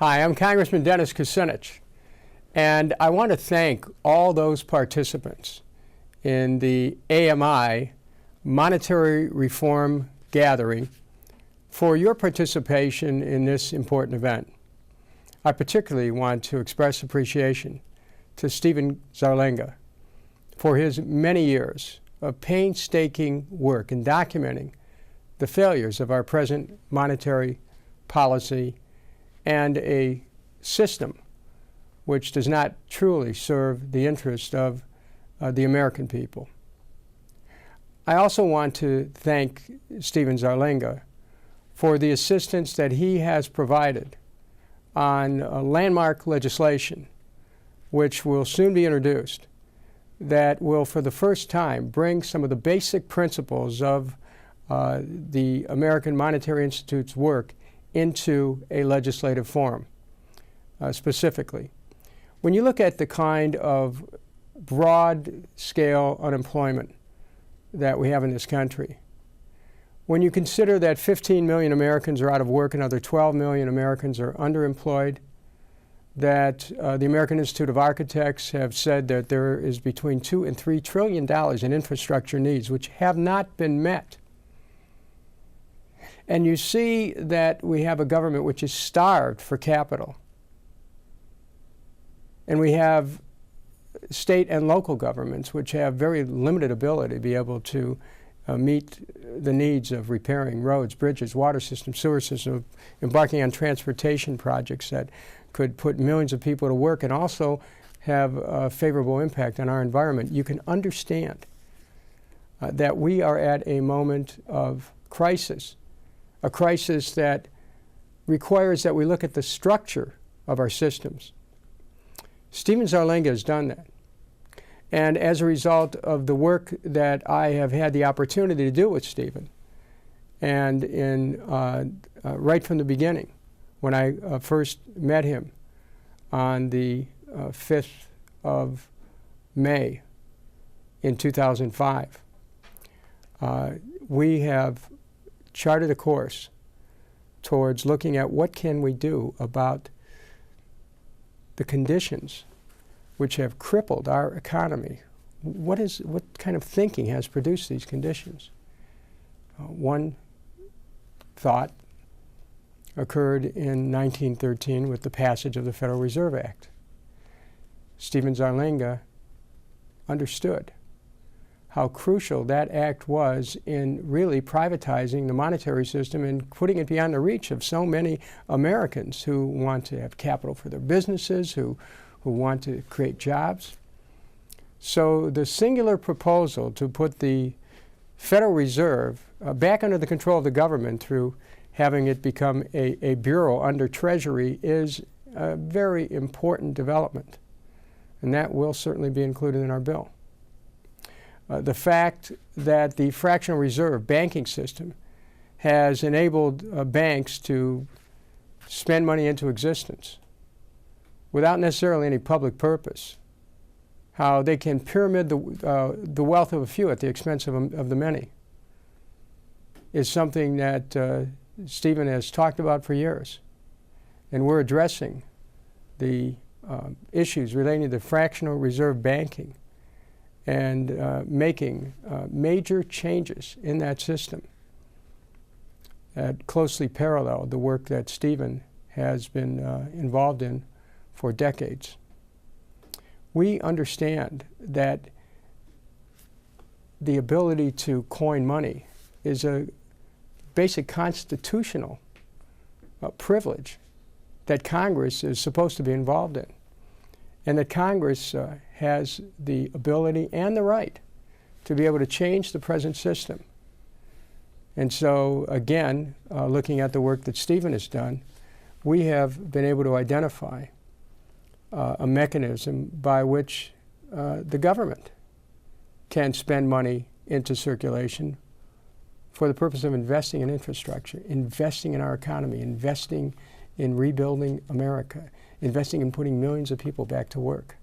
Hi, I'm Congressman Dennis Kucinich, and I want to thank all those participants in the AMI Monetary Reform Gathering for your participation in this important event. I particularly want to express appreciation to Stephen Zarlenga for his many years of painstaking work in documenting the failures of our present monetary policy and a system which does not truly serve the interest of the American people. I also want to thank Stephen Zarlenga for the assistance that he has provided on landmark legislation, which will soon be introduced, that will for the first time bring some of the basic principles of the American Monetary Institute's work into a legislative form. Specifically, when you look at the kind of broad-scale unemployment that we have in this country, when you consider that 15 million Americans are out of work, another 12 million Americans are underemployed, that the American Institute of Architects have said that there is between $2 and $3 trillion in infrastructure needs which have not been met. And you see that we have a government which is starved for capital. And we have state and local governments which have very limited ability to be able to meet the needs of repairing roads, bridges, water systems, sewer systems, embarking on transportation projects that could put millions of people to work and also have a favorable impact on our environment. You can understand that we are at a moment of crisis, a crisis that requires that we look at the structure of our systems. Stephen Zarlenga has done that. And as a result of the work that I have had the opportunity to do with Stephen, and right from the beginning, when I first met him on the 5th of May in 2005, we have charted a course towards looking at what can we do about the conditions which have crippled our economy. What kind of thinking has produced these conditions? One thought occurred in 1913 with the passage of the Federal Reserve Act. Stephen Zarlenga understood how crucial that act was in really privatizing the monetary system and putting it beyond the reach of so many Americans who want to have capital for their businesses, who want to create jobs. So the singular proposal to put the Federal Reserve back under the control of the government through having it become a bureau under Treasury is a very important development, and that will certainly be included in our bill. The fact that the fractional reserve banking system has enabled banks to spend money into existence without necessarily any public purpose, how they can pyramid the wealth of a few at the expense of the many, is something that Stephen has talked about for years. And we're addressing the issues relating to fractional reserve banking and making major changes in that system that closely parallel the work that Stephen has been involved in for decades. We understand that the ability to coin money is a basic constitutional privilege that Congress is supposed to be involved in, and that Congress has the ability and the right to be able to change the present system. And so, again, looking at the work that Stephen has done, we have been able to identify a mechanism by which the government can spend money into circulation for the purpose of investing in infrastructure, investing in our economy, investing in rebuilding America, investing in putting millions of people back to work.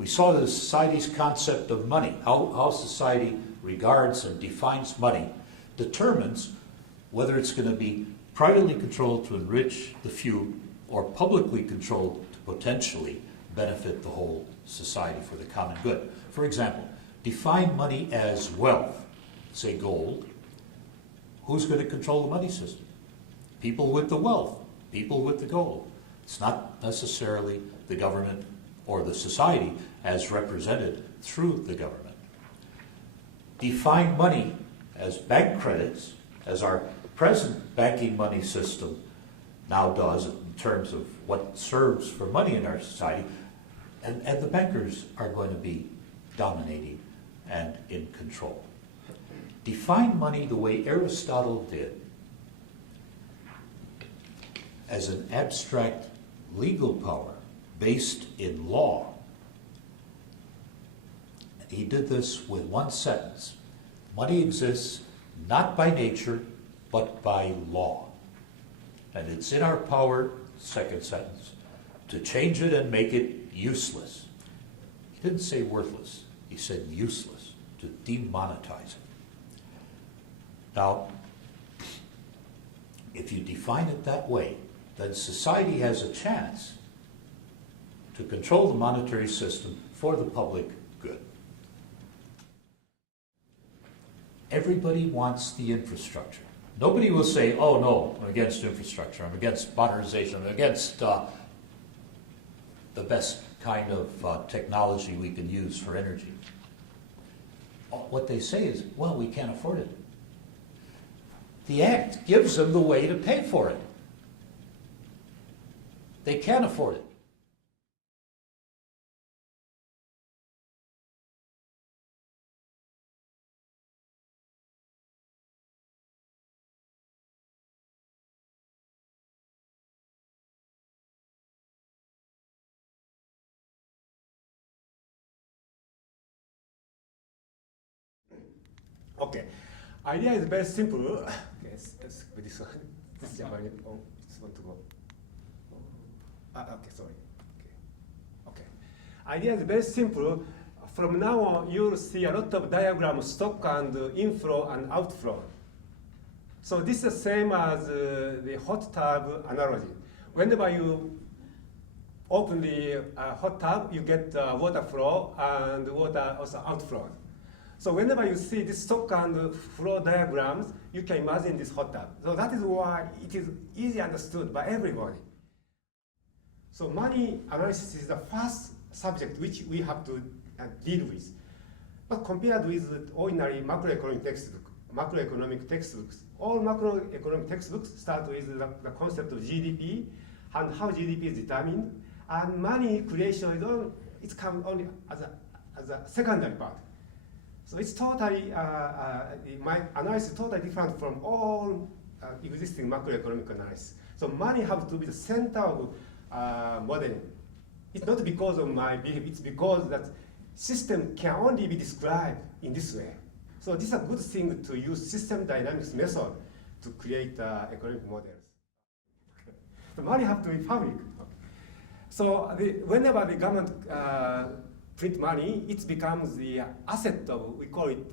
We saw the society's concept of money, how society regards and defines money, determines whether it's going to be privately controlled to enrich the few or publicly controlled to potentially benefit the whole society for the common good. For example, define money as wealth, say gold. Who's going to control the money system? People with the wealth, people with the gold. It's not necessarily the government or the society as represented through the government. Define money as bank credits, as our present banking money system now does in terms of what serves for money in our society, and the bankers are going to be dominating and in control. Define money the way Aristotle did, as an abstract legal power based in law. He did this with one sentence. Money exists not by nature, but by law. And it's in our power, second sentence, to change it and make it useless. He didn't say worthless, he said useless, to demonetize it. Now, if you define it that way, then society has a chance to control the monetary system for the public good. Everybody wants the infrastructure. Nobody will say, oh no, I'm against infrastructure, I'm against modernization, I'm against the best kind of technology we can use for energy. What they say is, well, we can't afford it. The Act gives them the way to pay for it. They can't afford it. Okay, idea is very simple. Okay, let's with this one. This is Japanese. Oh, just want to go. Okay, sorry. Okay. Idea is very simple. From now on, you'll see a lot of diagrams, stock and inflow and outflow. So this is the same as the hot tub analogy. Whenever you open the hot tub, you get water flow and water also outflow. So whenever you see this stock and flow diagrams, you can imagine this hot tub. So that is why it is easily understood by everybody. So money analysis is the first subject which we have to deal with. But compared with ordinary macroeconomic textbooks, all macroeconomic textbooks start with the concept of GDP and how GDP is determined, and money creation it's come only as a secondary part. So it's totally, my analysis is totally different from all existing macroeconomic analysis. So money has to be the center of modeling. It's not because of my belief, it's because that system can only be described in this way. So this is a good thing to use system dynamics method to create economic models. The money has to be public. So whenever the government print money, it becomes the asset of, we call it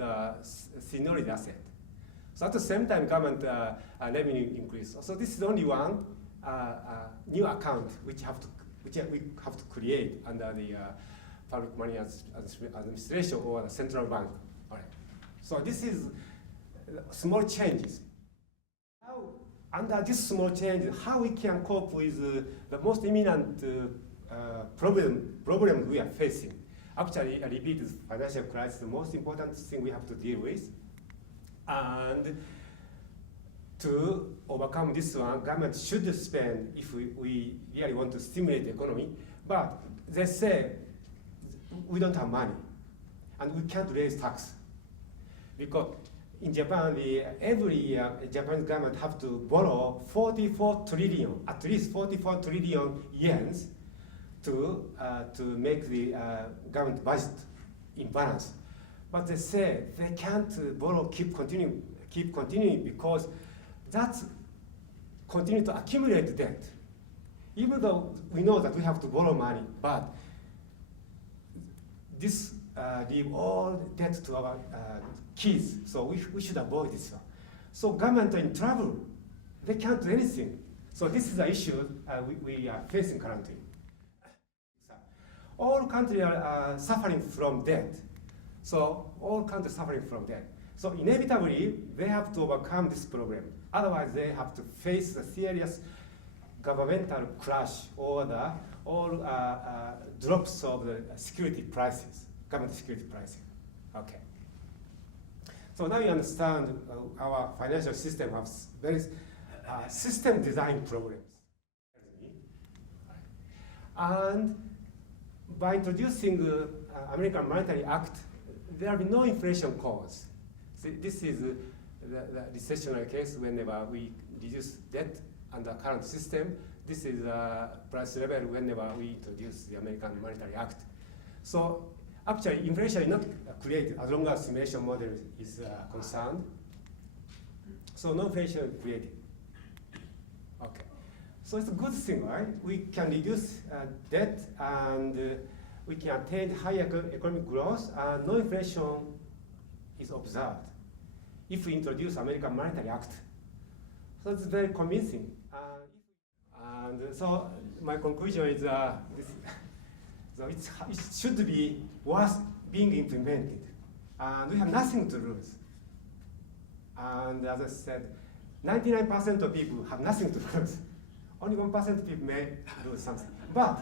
seniority asset. So at the same time, government revenue increase. So this is only one new account which we have to create under the public money administration or the central bank. All right. So this is small changes. How, under this small change, how we can cope with the most imminent problem we are facing. Actually, I repeat, this financial crisis, the most important thing we have to deal with. And to overcome this one, government should spend if we really want to stimulate the economy. But they say we don't have money, and we can't raise tax. Because in Japan, every year, Japanese government have to borrow 44 trillion, at least 44 trillion yens to make the government budget in balance. But they say they can't borrow, keep continuing because that's continue to accumulate debt. Even though we know that we have to borrow money, but this leave all debt to our kids. So we should avoid this one. So government in trouble, they can't do anything. So this is the issue we are facing currently. All countries are suffering from debt. So all countries suffering from debt. So inevitably, they have to overcome this problem. Otherwise, they have to face a serious governmental crash or the drops of the security prices, government security pricing. Okay. So now you understand our financial system has very system design problems. And by introducing the American Monetary Act, there will be no inflation cause. So this is the recessionary case whenever we reduce debt under current system. This is the price level whenever we introduce the American Monetary Act. So actually, inflation is not created as long as simulation model is concerned. So no inflation is created. Okay. So it's a good thing, right? We can reduce debt and we can attain higher economic growth and no inflation is observed if we introduce American Monetary Act. So it's very convincing. And so my conclusion is so it should be worth being implemented. And we have nothing to lose. And as I said, 99% of people have nothing to lose. Only 1% of people may lose something. But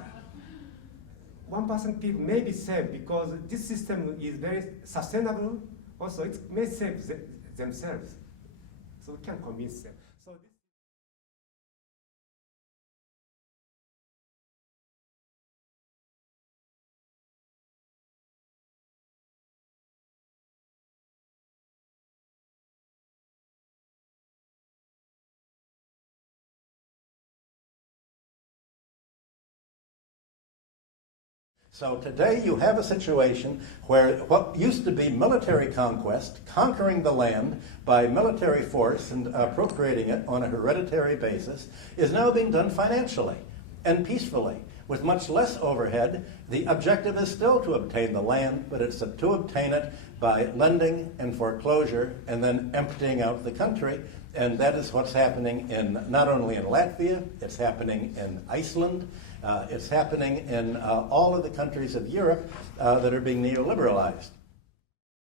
1% people may be saved because this system is very sustainable. Also, it may save themselves. So we can convince them. So this So today you have a situation where what used to be military conquest, conquering the land by military force and appropriating it on a hereditary basis, is now being done financially and peacefully with much less overhead. The objective is still to obtain the land, but it's to obtain it by lending and foreclosure and then emptying out the country. And that is what's happening not only in Latvia, it's happening in Iceland, it's happening in all of the countries of Europe that are being neoliberalized.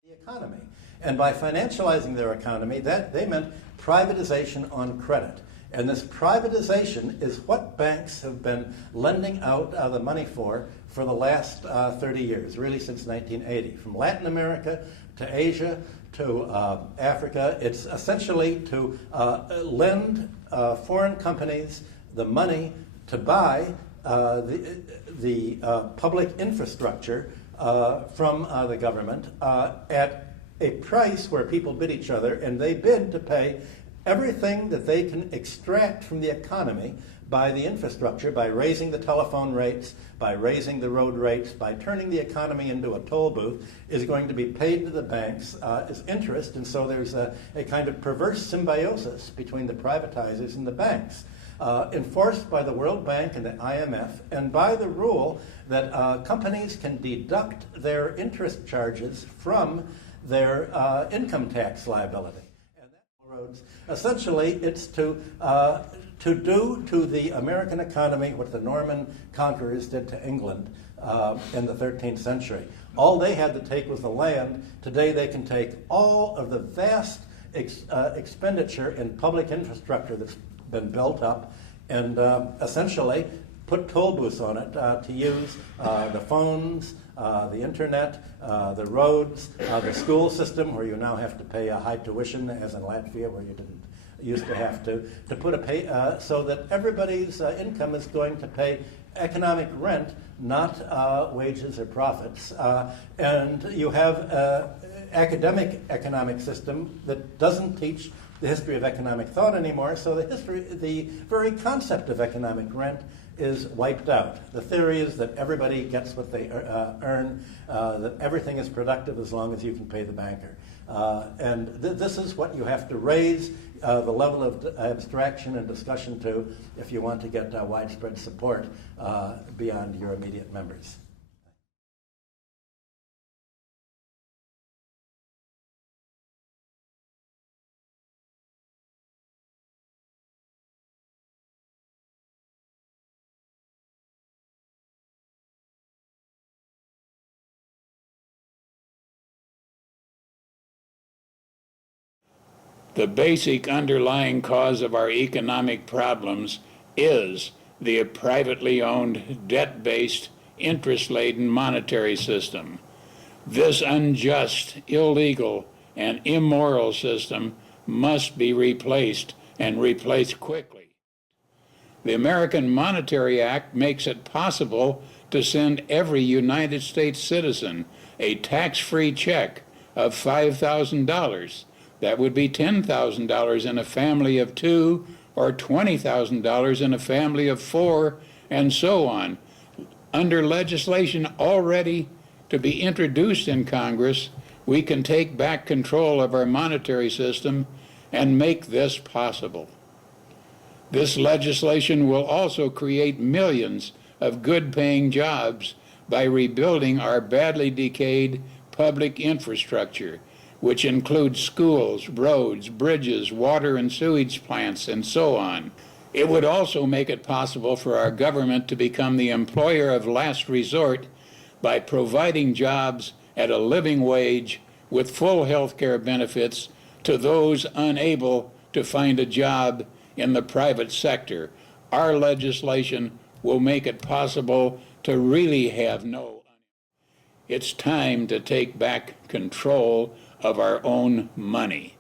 The economy. And by financializing their economy, they meant privatization on credit. And this privatization is what banks have been lending out the money for the last 30 years, really since 1980. From Latin America to Asia to Africa, it's essentially to lend foreign companies the money to buy the public infrastructure from the government at a price where people bid each other, and they bid to pay everything that they can extract from the economy by the infrastructure, by raising the telephone rates, by raising the road rates, by turning the economy into a toll booth, is going to be paid to the banks as interest, and so there's a kind of perverse symbiosis between the privatizers and the banks. Enforced by the World Bank and the IMF, and by the rule that companies can deduct their interest charges from their income tax liability. And that roads, essentially, it's to do to the American economy what the Norman conquerors did to England in the 13th century. All they had to take was the land. Today they can take all of the vast expenditure in public infrastructure that's been built up and essentially put toll booths on it to use the phones, the internet, the roads, the school system where you now have to pay a high tuition, as in Latvia where you didn't used to have to put a pay, so that everybody's income is going to pay economic rent, not wages or profits. And you have an academic economic system that doesn't teach the history of economic thought anymore, so the very concept of economic rent is wiped out. The theory is that everybody gets what they earn, that everything is productive as long as you can pay the banker. And this is what you have to raise the level of abstraction and discussion to if you want to get widespread support beyond your immediate members. The basic underlying cause of our economic problems is the privately owned, debt-based, interest-laden monetary system. This unjust, illegal, and immoral system must be replaced, and replaced quickly. The American Monetary Act makes it possible to send every United States citizen a tax-free check of $5,000. That would be $10,000 in a family of 2, or $20,000 in a family of 4, and so on. Under legislation already to be introduced in Congress, we can take back control of our monetary system and make this possible. This legislation will also create millions of good-paying jobs by rebuilding our badly decayed public infrastructure, which includes schools, roads, bridges, water and sewage plants, and so on. It would also make it possible for our government to become the employer of last resort by providing jobs at a living wage with full health care benefits to those unable to find a job in the private sector. Our legislation will make it possible to really have no. It's time to take back control of our own money.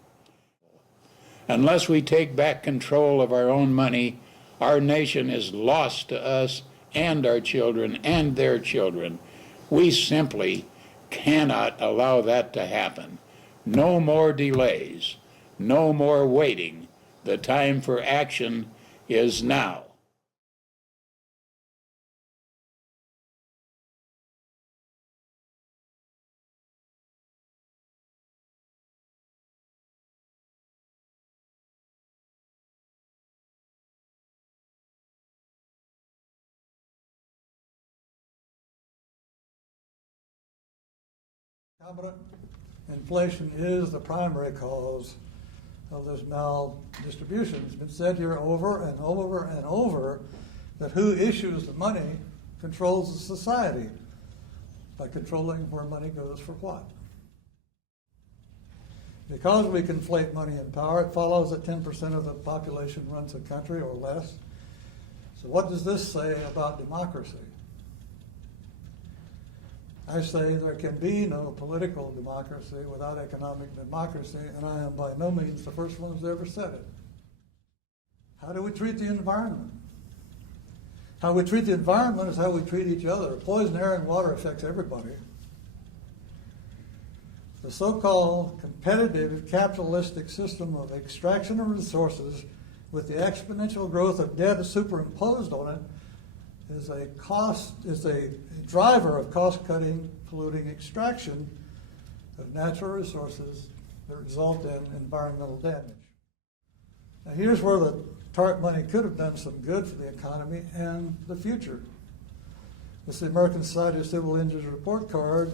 Unless we take back control of our own money, our nation is lost to us and our children and their children. We simply cannot allow that to happen. No more delays, no more waiting. The time for action is now. Inflation is the primary cause of this maldistribution. It's been said here over and over and over that who issues the money controls the society by controlling where money goes for what. Because we conflate money and power, it follows that 10% of the population runs the country or less. So what does this say about democracy? I say there can be no political democracy without economic democracy, and I am by no means the first one who's ever said it. How do we treat the environment? How we treat the environment is how we treat each other. Poison air and water affects everybody. The so-called competitive capitalistic system of extraction of resources with the exponential growth of debt superimposed on it is a driver of cost-cutting, polluting extraction of natural resources that result in environmental damage. Now here's where the TARP money could have done some good for the economy and the future. This is the American Society of Civil Engineers report card.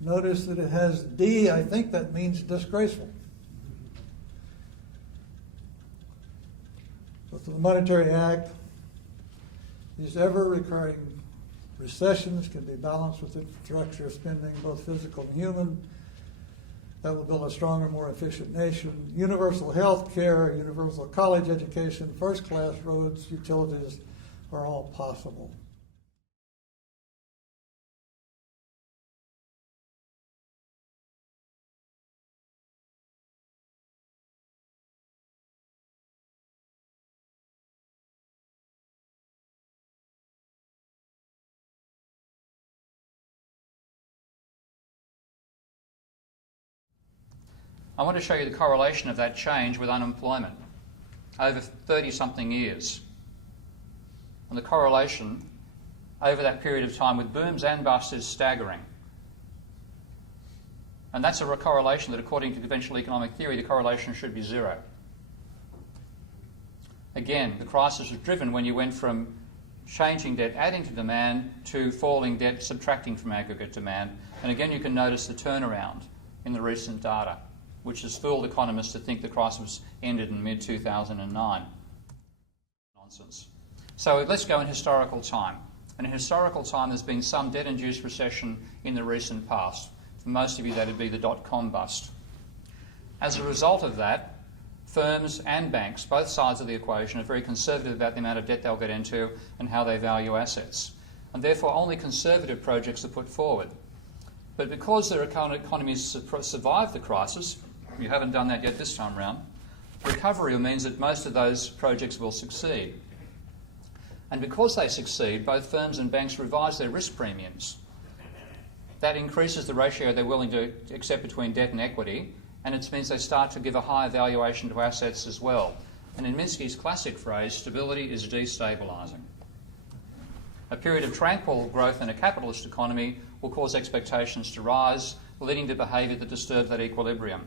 Notice that it has D, I think that means disgraceful. With the Monetary Act, these ever-recurring recessions can be balanced with infrastructure spending, both physical and human. That will build a stronger, more efficient nation. Universal health care, universal college education, first-class roads, utilities are all possible. I want to show you the correlation of that change with unemployment over 30-something years. And the correlation over that period of time with booms and busts is staggering. And that's a correlation that, according to conventional economic theory, the correlation should be zero. Again, the crisis was driven when you went from changing debt, adding to demand, to falling debt, subtracting from aggregate demand. And again, you can notice the turnaround in the recent data, which has fooled economists to think the crisis ended in mid-2009. Nonsense. So let's go in historical time. And in historical time, there's been some debt-induced recession in the recent past. For most of you, that would be the dot-com bust. As a result of that, firms and banks, both sides of the equation, are very conservative about the amount of debt they'll get into and how they value assets. And therefore only conservative projects are put forward. But because their economies survived the crisis, you haven't done that yet this time round, recovery means that most of those projects will succeed. And because they succeed, both firms and banks revise their risk premiums. That increases the ratio they're willing to accept between debt and equity, and it means they start to give a higher valuation to assets as well. And in Minsky's classic phrase, stability is destabilising. A period of tranquil growth in a capitalist economy will cause expectations to rise, leading to behaviour that disturbs that equilibrium.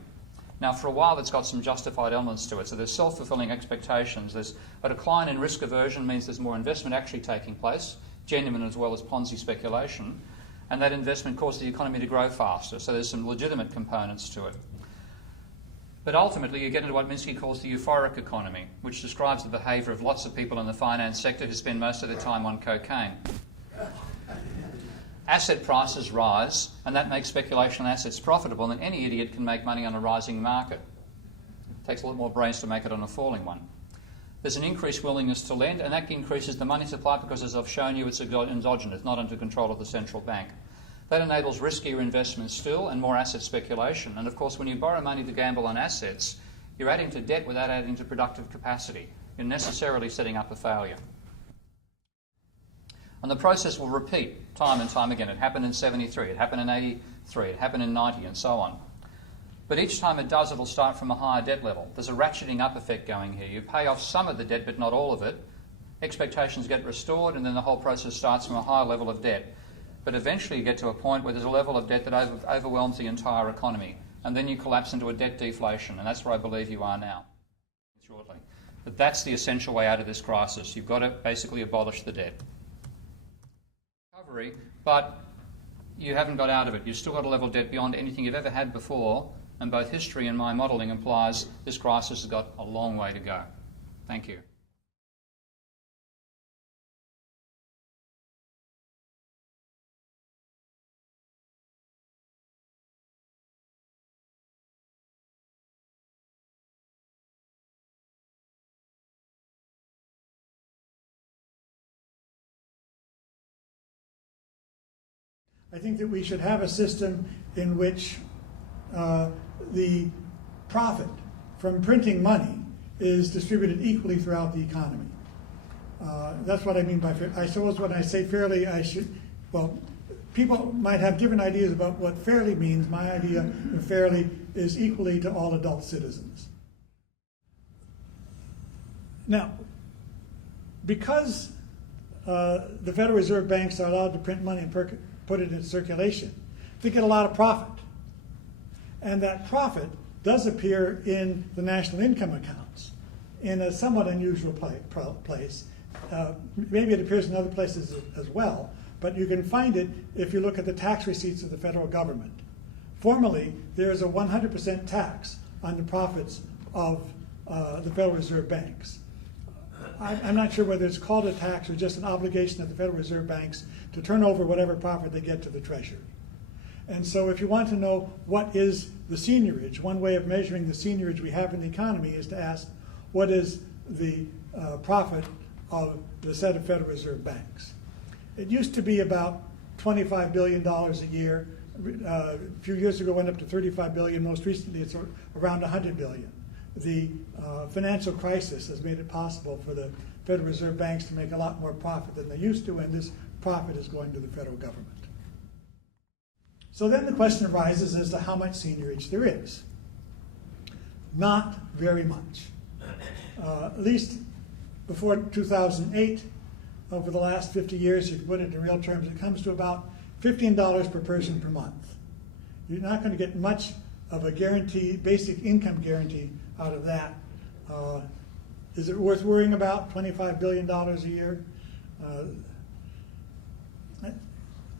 Now, for a while, it's got some justified elements to it. So there's self-fulfilling expectations. There's a decline in risk aversion means there's more investment actually taking place, genuine as well as Ponzi speculation, and that investment causes the economy to grow faster. So there's some legitimate components to it. But ultimately, you get into what Minsky calls the euphoric economy, which describes the behaviour of lots of people in the finance sector who spend most of their time on cocaine. Asset prices rise, and that makes speculation on assets profitable, and any idiot can make money on a rising market. It takes a lot more brains to make it on a falling one. There's an increased willingness to lend, and that increases the money supply because, as I've shown you, it's endogenous, not under control of the central bank. That enables riskier investment still and more asset speculation. And of course, when you borrow money to gamble on assets, you're adding to debt without adding to productive capacity. You're necessarily setting up a failure. And the process will repeat time and time again. It happened in 73, it happened in 83, it happened in 90, and so on. But each time it does, it'll start from a higher debt level. There's a ratcheting up effect going here. You pay off some of the debt, but not all of it. Expectations get restored, and then the whole process starts from a higher level of debt. But eventually you get to a point where there's a level of debt that overwhelms the entire economy. And then you collapse into a debt deflation, and that's where I believe you are now, shortly. But that's the essential way out of this crisis. You've got to basically abolish the debt. Recovery, but you haven't got out of it. You've still got a level of debt beyond anything you've ever had before, and both history and my modelling implies this crisis has got a long way to go. Thank you. I think that we should have a system in which the profit from printing money is distributed equally throughout the economy. That's what I mean by fair. I suppose when I say fairly, people might have different ideas about what fairly means. My idea of fairly is equally to all adult citizens. Now, because the Federal Reserve banks are allowed to print money and put it in circulation, they get a lot of profit. And that profit does appear in the national income accounts in a somewhat unusual place. Maybe it appears in other places as well, but you can find it if you look at the tax receipts of the federal government. Formally, there is a 100% tax on the profits of the Federal Reserve banks. I'm not sure whether it's called a tax or just an obligation of the Federal Reserve banks to turn over whatever profit they get to the Treasury. And so if you want to know what is the seigniorage, one way of measuring the seigniorage we have in the economy is to ask what is the profit of the set of Federal Reserve banks. It used to be about $25 billion a year. A few years ago it went up to $35 billion. Most recently it's around $100 billion. The financial crisis has made it possible for the Federal Reserve banks to make a lot more profit than they used to, and this profit is going to the federal government. So then the question arises as to how much seigniorage there is. Not very much. At least before 2008, over the last 50 years, you can put it in real terms, it comes to about $15 per person per month. You're not going to get much of a guarantee, basic income guarantee out of that. Is it worth worrying about $25 billion a year?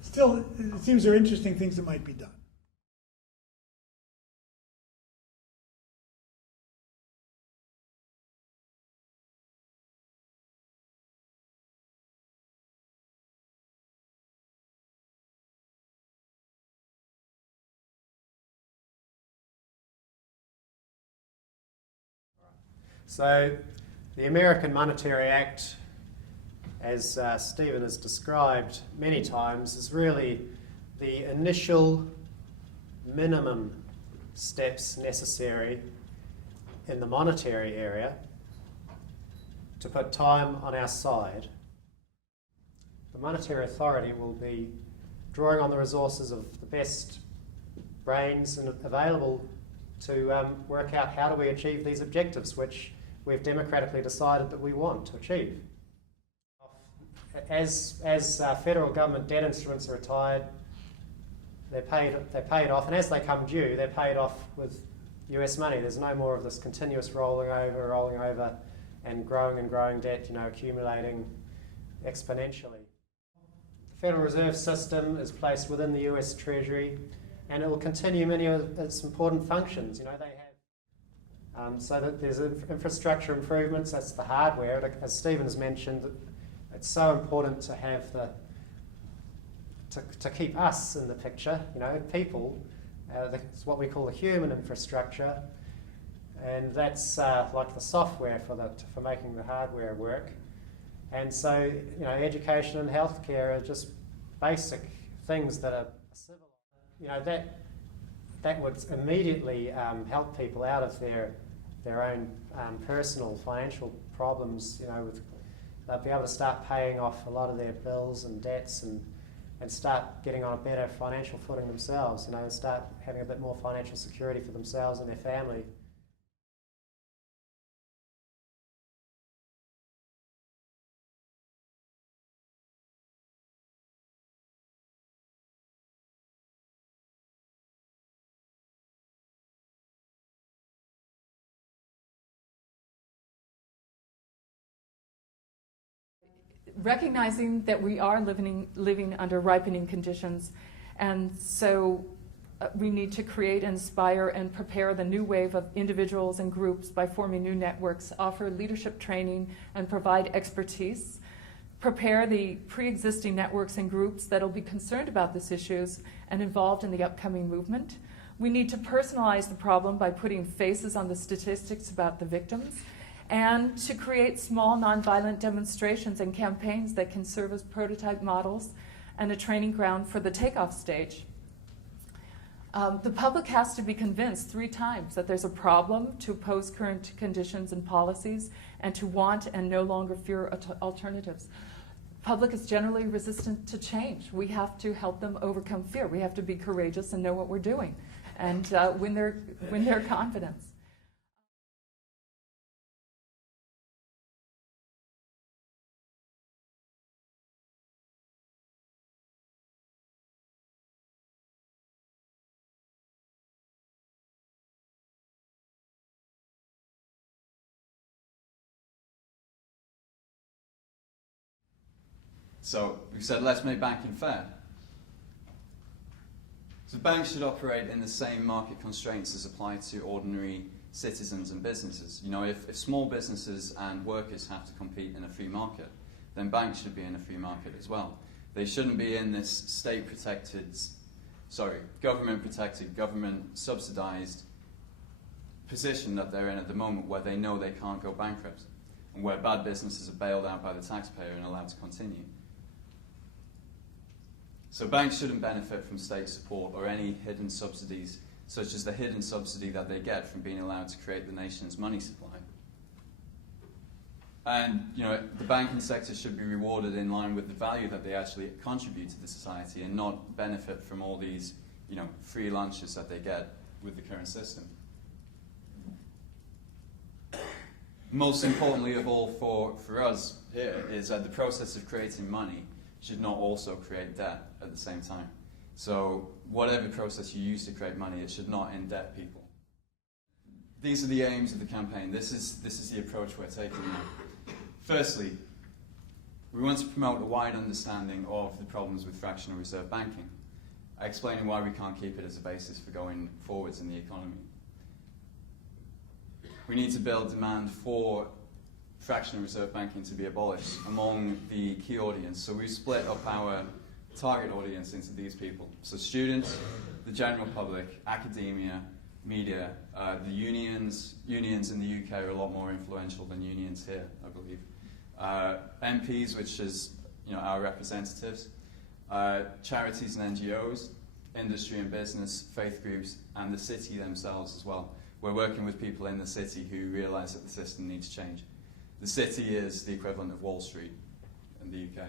Still, it seems there are interesting things that might be done. So the American Monetary Act, as Stephen has described many times, is really the initial minimum steps necessary in the monetary area to put time on our side. The monetary authority will be drawing on the resources of the best brains available to work out how do we achieve these objectives, which we've democratically decided that we want to achieve. As federal government debt instruments are retired, they're paid off, and as they come due, they're paid off with US money. There's no more of this continuous rolling over, and growing debt, accumulating exponentially. The Federal Reserve System is placed within the US Treasury, and it will continue many of its important functions. They have so that there's infrastructure improvements. That's the hardware. As Stephen has mentioned, it's so important to have to keep us in the picture. People. It's what we call the human infrastructure, and that's like the software for making the hardware work. And so, education and healthcare are just basic things that are civil. That would immediately help people out of their own personal financial problems. They'll be able to start paying off a lot of their bills and debts and start getting on a better financial footing themselves. Start having a bit more financial security for themselves and their family. Recognizing that we are living under ripening conditions, and so we need to create, inspire, and prepare the new wave of individuals and groups by forming new networks, offer leadership training, and provide expertise. Prepare the pre-existing networks and groups that will be concerned about these issues and involved in the upcoming movement. We need to personalize the problem by putting faces on the statistics about the victims, and to create small nonviolent demonstrations and campaigns that can serve as prototype models and a training ground for the takeoff stage. The public has to be convinced 3 times that there's a problem to oppose current conditions and policies, and to want and no longer fear alternatives. Public is generally resistant to change. We have to help them overcome fear. We have to be courageous and know what we're doing, and win their confidence. So we've said let's make banking fair. So banks should operate in the same market constraints as apply to ordinary citizens and businesses. If small businesses and workers have to compete in a free market, then banks should be in a free market as well. They shouldn't be in this government-protected, government-subsidized position that they're in at the moment, where they know they can't go bankrupt, and where bad businesses are bailed out by the taxpayer and allowed to continue. So banks shouldn't benefit from state support or any hidden subsidies, such as the hidden subsidy that they get from being allowed to create the nation's money supply. And the banking sector should be rewarded in line with the value that they actually contribute to the society, and not benefit from all these free lunches that they get with the current system. Most importantly of all for us here is that the process of creating money should not also create debt at the same time. So whatever process you use to create money, it should not indebt people. These are the aims of the campaign. This is the approach we're taking now. Firstly, we want to promote a wide understanding of the problems with fractional reserve banking, explaining why we can't keep it as a basis for going forwards in the economy. We need to build demand for fractional reserve banking to be abolished among the key audience. So we've split up our target audience into these people. So students, the general public, academia, media, the unions in the UK are a lot more influential than unions here, I believe. MPs, which is our representatives, charities and NGOs, industry and business, faith groups, and the city themselves as well. We're working with people in the city who realise that the system needs change. The city is the equivalent of Wall Street in the UK.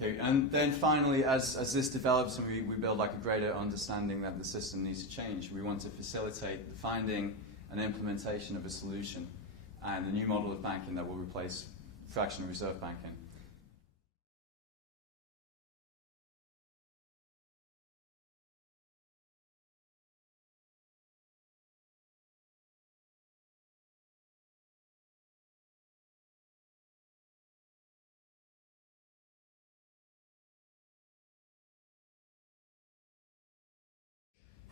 Okay, and then finally, as this develops and we build like a greater understanding that the system needs to change, we want to facilitate the finding and implementation of a solution and a new model of banking that will replace fractional reserve banking.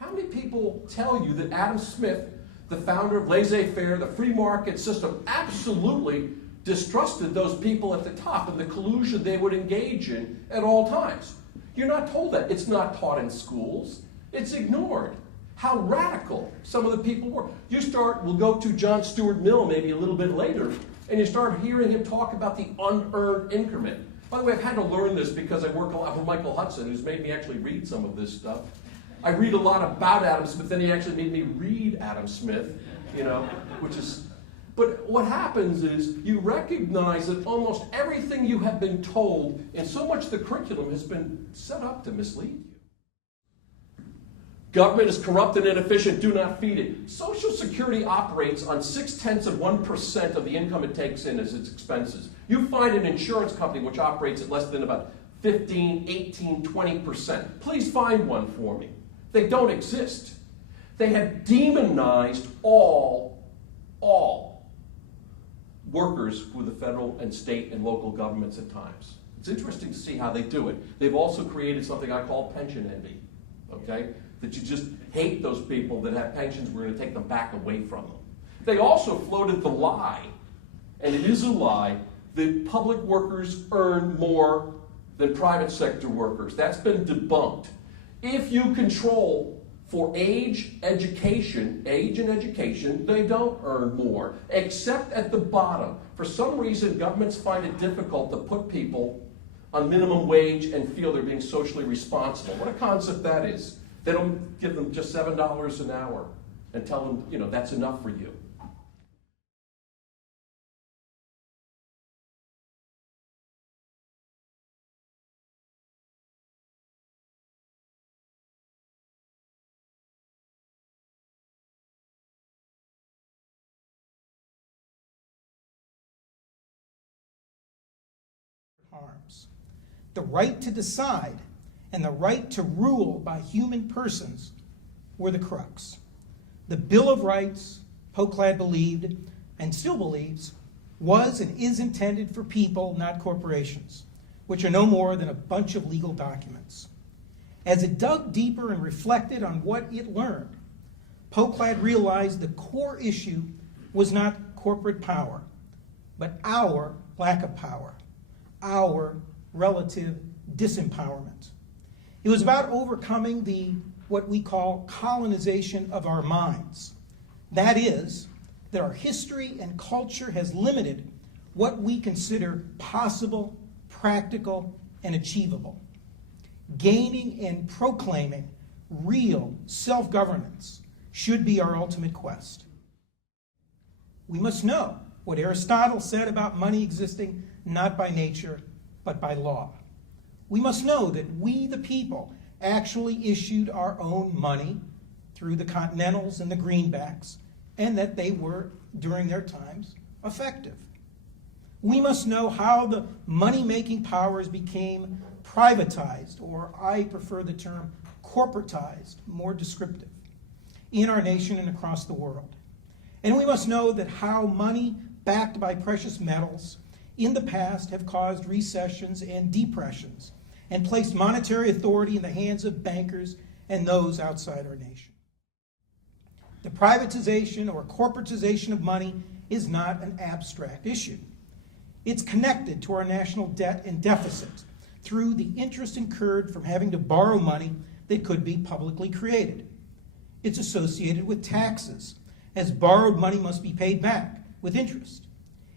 How many people tell you that Adam Smith, the founder of laissez-faire, the free market system, absolutely distrusted those people at the top and the collusion they would engage in at all times? You're not told that. It's not taught in schools. It's ignored. How radical some of the people were. We'll go to John Stuart Mill maybe a little bit later, and you start hearing him talk about the unearned increment. By the way, I've had to learn this because I work a lot with Michael Hudson, who's made me actually read some of this stuff. I read a lot about Adam Smith, then he actually made me read Adam Smith, which is... But what happens is you recognize that almost everything you have been told, and so much of the curriculum has been set up to mislead you. Government is corrupt and inefficient, do not feed it. Social Security operates on 0.6% of the income it takes in as its expenses. You find an insurance company which operates at less than about 15, 18, 20%. Please find one for me. They don't exist. They have demonized all workers with the federal and state and local governments at times. It's interesting to see how they do it. They've also created something I call pension envy, okay? That you just hate those people that have pensions, we're going to take them back away from them. They also floated the lie, and it is a lie, that public workers earn more than private sector workers. That's been debunked. If you control for age and education, they don't earn more, except at the bottom. For some reason, governments find it difficult to put people on minimum wage and feel they're being socially responsible. What a concept that is. They don't give them just $7 an hour and tell them, that's enough for you. Harms. The right to decide and the right to rule by human persons were the crux. The Bill of Rights, Poclad believed, and still believes, was and is intended for people, not corporations, which are no more than a bunch of legal documents. As it dug deeper and reflected on what it learned, Poclad realized the core issue was not corporate power, but our lack of power, our relative disempowerment. It was about overcoming what we call colonization of our minds. That is, that our history and culture has limited what we consider possible, practical, and achievable. Gaining and proclaiming real self-governance should be our ultimate quest. We must know what Aristotle said about money existing not by nature, but by law. We must know that we, the people, actually issued our own money through the Continentals and the Greenbacks, and that they were, during their times, effective. We must know how the money-making powers became privatized, or I prefer the term corporatized, more descriptive, in our nation and across the world. And we must know that how money backed by precious metals in the past have caused recessions and depressions and placed monetary authority in the hands of bankers and those outside our nation. The privatization or corporatization of money is not an abstract issue. It's connected to our national debt and deficit through the interest incurred from having to borrow money that could be publicly created. It's associated with taxes, as borrowed money must be paid back with interest.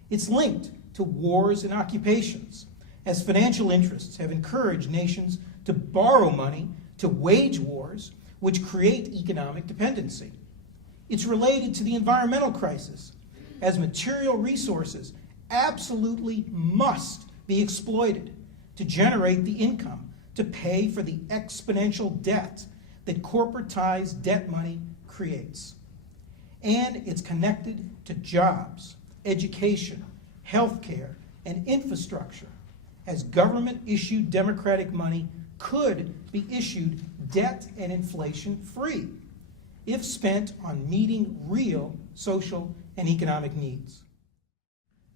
It's linked to wars and occupations, as financial interests have encouraged nations to borrow money to wage wars, which create economic dependency. It's related to the environmental crisis, as material resources absolutely must be exploited to generate the income to pay for the exponential debt that corporatized debt money creates. And it's connected to jobs, education, healthcare, and infrastructure, as government-issued democratic money could be issued debt and inflation-free if spent on meeting real social and economic needs.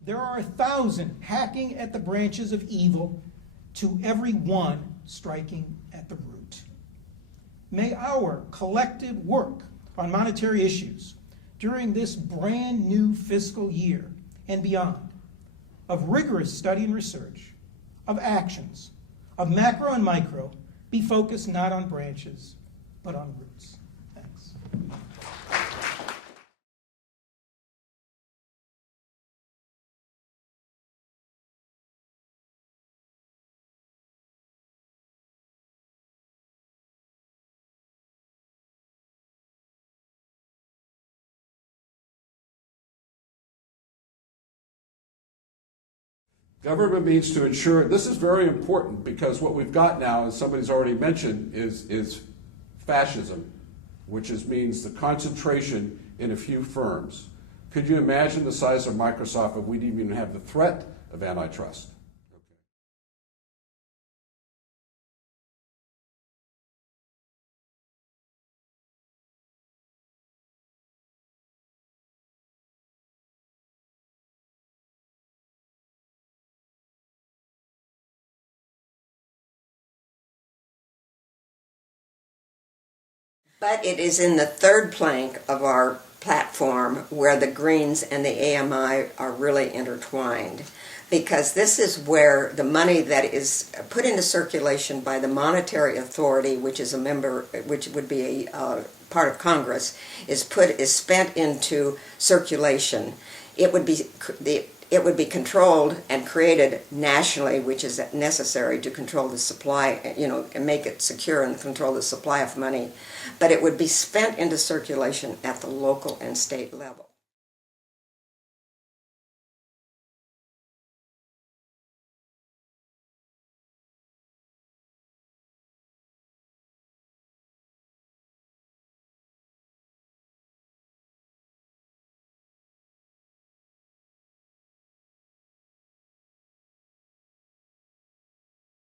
There are 1,000 hacking at the branches of evil, to every one striking at the root. May our collective work on monetary issues during this brand new fiscal year and beyond, of rigorous study and research, of actions, of macro and micro, be focused not on branches, but on roots. Thanks. Government means to ensure, this is very important because what we've got now, as somebody's already mentioned, is fascism, which means the concentration in a few firms. Could you imagine the size of Microsoft if we didn't even have the threat of antitrust? But it is in the third plank of our platform where the Greens and the AMI are really intertwined, because this is where the money that is put into circulation by the monetary authority, which is a member, which would be a part of Congress, is spent into circulation. It would be controlled and created nationally, which is necessary to control the supply, and make it secure and control the supply of money. But it would be spent into circulation at the local and state level.